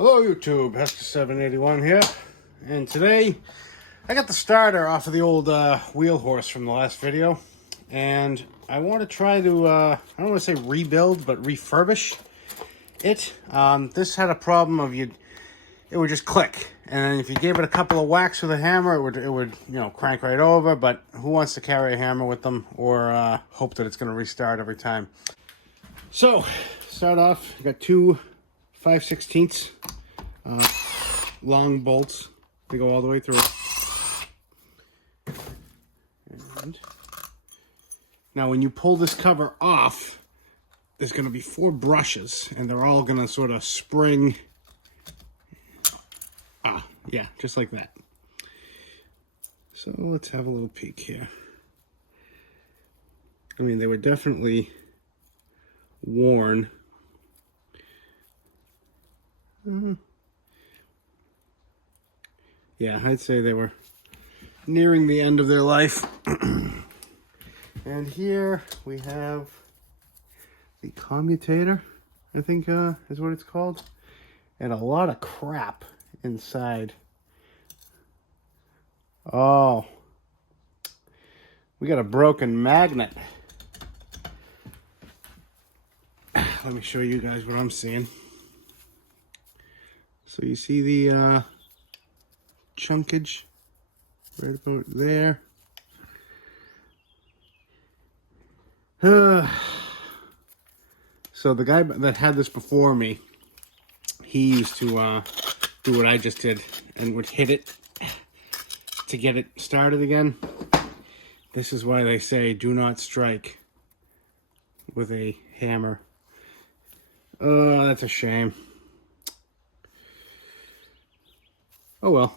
Hello YouTube, Hester781 here, and today I got the starter off of the old wheel horse from the last video, and I want to try to, I don't want to say rebuild, but refurbish it. This had a problem of it would just click, and then if you gave it a couple of whacks with a hammer, it would crank right over, but who wants to carry a hammer with them or hope that it's going to restart every time? So, start off, I got two 5/16 long bolts. They go all the way through. And now when you pull this cover off, there's going to be 4 brushes, and they're all going to sort of spring. Yeah, just like that. So let's have a little peek here. I mean, they were definitely worn. Yeah, I'd say they were nearing the end of their life. And here we have the commutator, I think is what it's called. And a lot of crap inside. Oh, we got a broken magnet. Let me show you guys what I'm seeing. So you see the chunkage right about there. So the guy that had this before me, he used to do what I just did and would hit it to get it started again. This is why they say do not strike with a hammer. Oh, that's a shame. Oh well,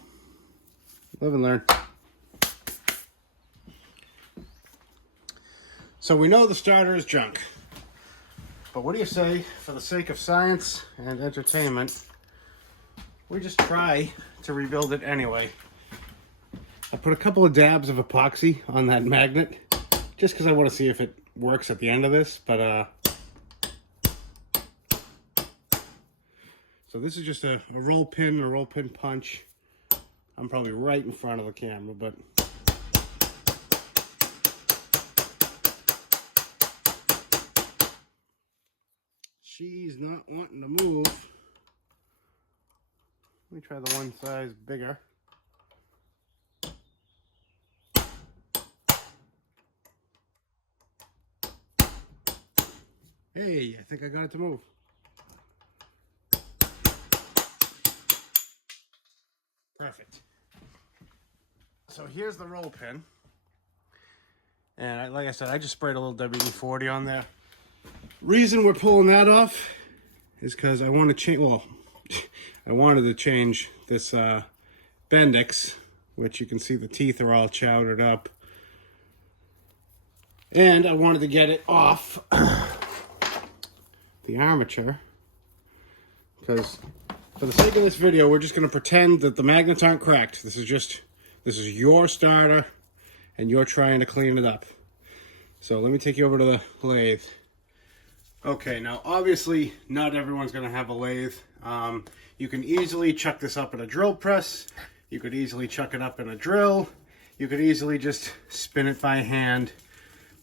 live and learn. So we know the starter is junk, but what do you say, for the sake of science and entertainment, we just try to rebuild it anyway. I put a couple of dabs of epoxy on that magnet, just because I want to see if it works at the end of this, but so this is just a roll pin punch. I'm probably right in front of the camera, but she's not wanting to move. Let me try the one size bigger. Hey, I think I got it to move. Perfect. So here's the roll pin. And like I said, I just sprayed a little WD-40 on there. Reason we're pulling that off is because I want to change, well, I wanted to change this Bendix, which you can see the teeth are all chowdered up. And I wanted to get it off the armature, because for the sake of this video, we're just going to pretend that the magnets aren't cracked. This is your starter, and you're trying to clean it up. So let me take you over to the lathe. Okay, now obviously not everyone's going to have a lathe. You can easily chuck this up in a drill press. You could easily chuck it up in a drill. You could easily just spin it by hand.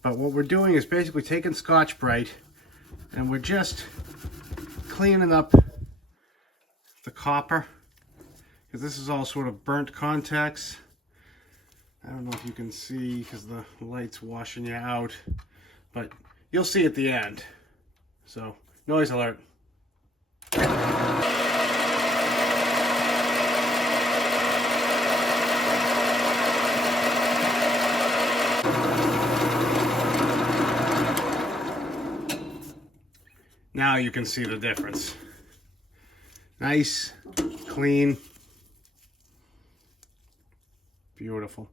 But what we're doing is basically taking Scotch-Brite, and we're just cleaning up the copper, because this is all sort of burnt contacts. I don't know if you can see because the light's washing you out, but you'll see at the end. So, noise alert. Now you can see the difference. Nice, clean, beautiful.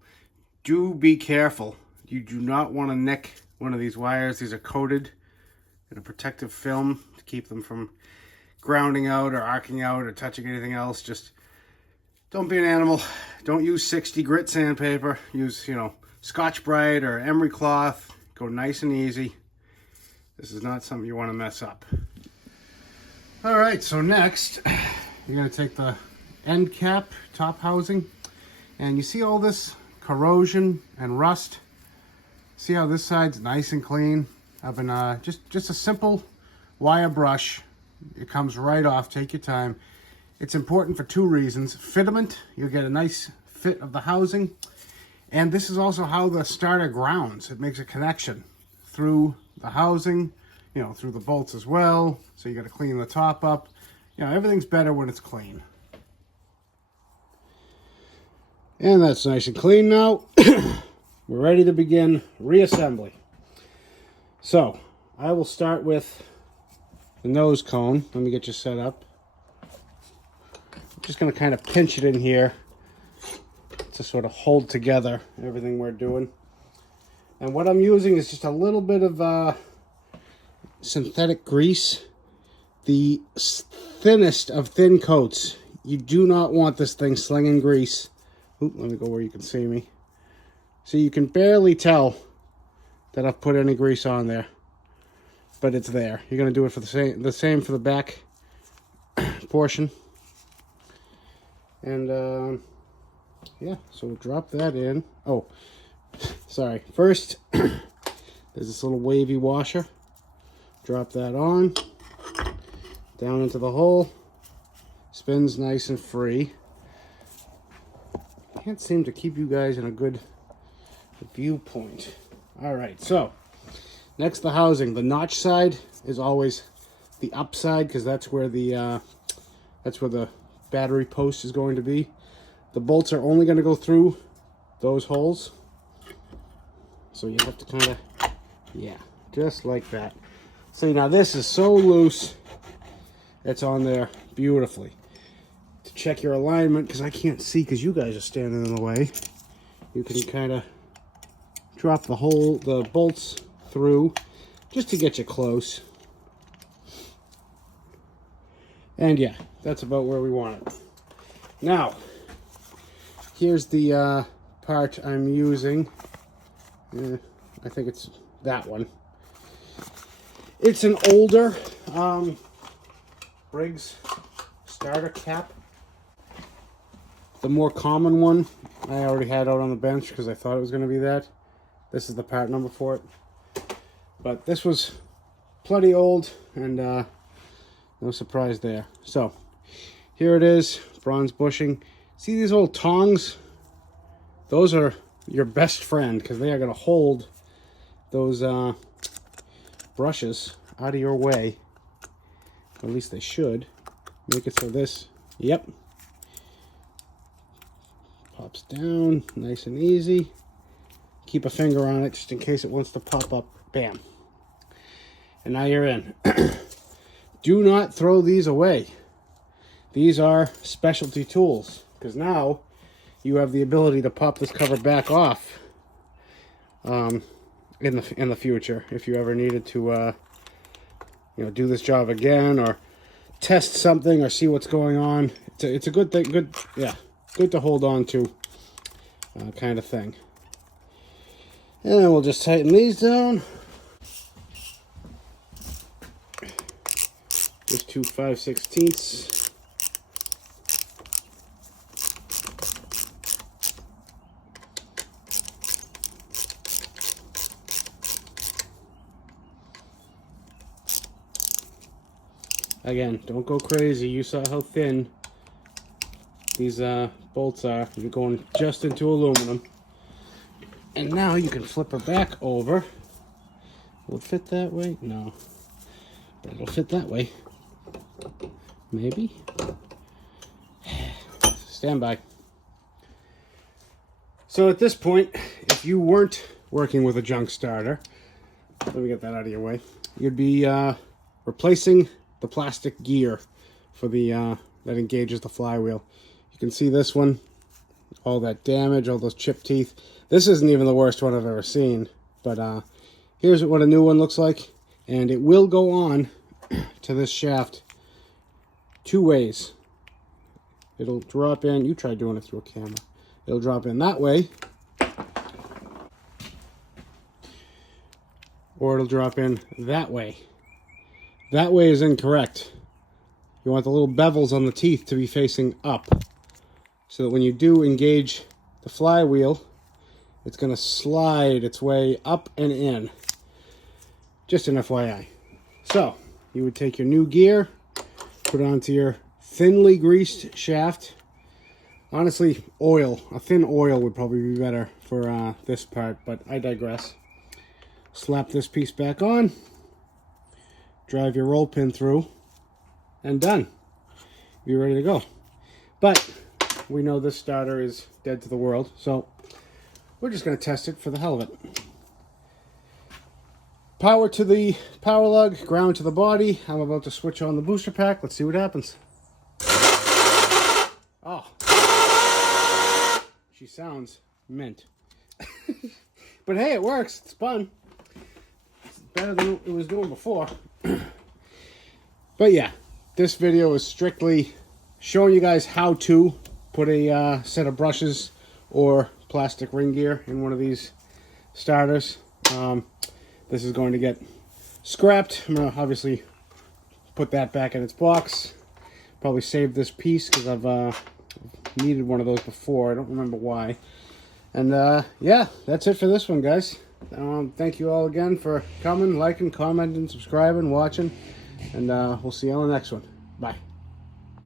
Do be careful. You do not want to nick one of these wires. These are coated in a protective film to keep them from grounding out or arcing out or touching anything else. Just don't be an animal. Don't use 60 grit sandpaper. Use, Scotch-Brite or emery cloth. Go nice and easy. This is not something you want to mess up. All right, so next you're going to take the end cap, top housing, and you see all this corrosion and rust. See how this side's nice and clean? I've been just a simple wire brush. It comes right off. Take your time. It's important for two reasons. Fitment, you'll get a nice fit of the housing, and this is also how the starter grounds. It makes a connection through the housing, you know, through the bolts as well. So you got to clean the top up. You know, everything's better when it's clean. And that's nice and clean now. We're ready to begin reassembly. So, I will start with the nose cone. Let me get you set up. I'm just going to kind of pinch it in here to sort of hold together everything we're doing. And what I'm using is just a little bit of synthetic grease. The thinnest of thin coats. You do not want this thing slinging grease. Oop, let me go where you can see me. So you can barely tell that I've put any grease on there, but it's there. You're going to do it for the same for the back portion. And yeah, so we'll drop that in. Oh, sorry. First, there's this little wavy washer. Drop that on, down into the hole. Spins nice and free. Can't seem to keep you guys in a good viewpoint. All right, so next, the housing. The notch side is always the up side because that's where the battery post is going to be. The bolts are only going to go through those holes, so you have to kind of, yeah, just like that. See, now this is so loose. It's on there beautifully. To check your alignment, because I can't see because you guys are standing in the way, you can kind of drop the bolts through just to get you close. And yeah, that's about where we want it. Now, here's the part I'm using. I think it's that one. It's an older Briggs starter cap. The more common one I already had out on the bench because I thought it was going to be that. This is the part number for it. But this was plenty old, and no surprise there. So here it is, bronze bushing. See these old tongs? Those are your best friend because they are going to hold those brushes out of your way. At least they should. Make it so this, yep, pops down nice and easy. Keep a finger on it just in case it wants to pop up. Bam. And now you're in. Do not throw these away. These are specialty tools because now you have the ability to pop this cover back off in the future if you ever needed to you know, do this job again or test something or see what's going on. It's a good thing. Good to hold on to kind of thing. And we'll just tighten these down. Just to 5/16. Again, don't go crazy. You saw how thin these bolts are. You're going just into aluminum. And now you can flip her back over. Will it fit that way? No. But it'll fit that way. Maybe. Stand by. So at this point, if you weren't working with a junk starter, let me get that out of your way, you'd be replacing the plastic gear for the that engages the flywheel. You can see this one, all that damage, all those chipped teeth. This isn't even the worst one I've ever seen, but here's what a new one looks like, and it will go on to this shaft two ways. It'll drop in, you try doing it through a camera. It'll drop in that way, or it'll drop in that way. That way is incorrect. you want the little bevels on the teeth to be facing up, so that when you do engage the flywheel, it's going to slide its way up and in. Just an FYI. So, you would take your new gear, put it onto your thinly greased shaft. Honestly, oil. A thin oil would probably be better for this part, but I digress. Slap this piece back on. Drive your roll pin through. And done. You're ready to go. But we know this starter is dead to the world, so we're just going to test it for the hell of it. Power to the power lug, ground to the body. I'm about to switch on the booster pack. Let's see what happens. Oh. She sounds mint. But hey, it works. It's fun. It's better than it was doing before. But yeah, this video is strictly showing you guys how to put a set of brushes or plastic ring gear in one of these starters. This is going to get scrapped. I'm going to obviously put that back in its box. Probably save this piece because I've needed one of those before. I don't remember why. And yeah, that's it for this one, guys. Thank you all again for coming, liking, commenting, subscribing, watching. And we'll see you on the next one. Bye.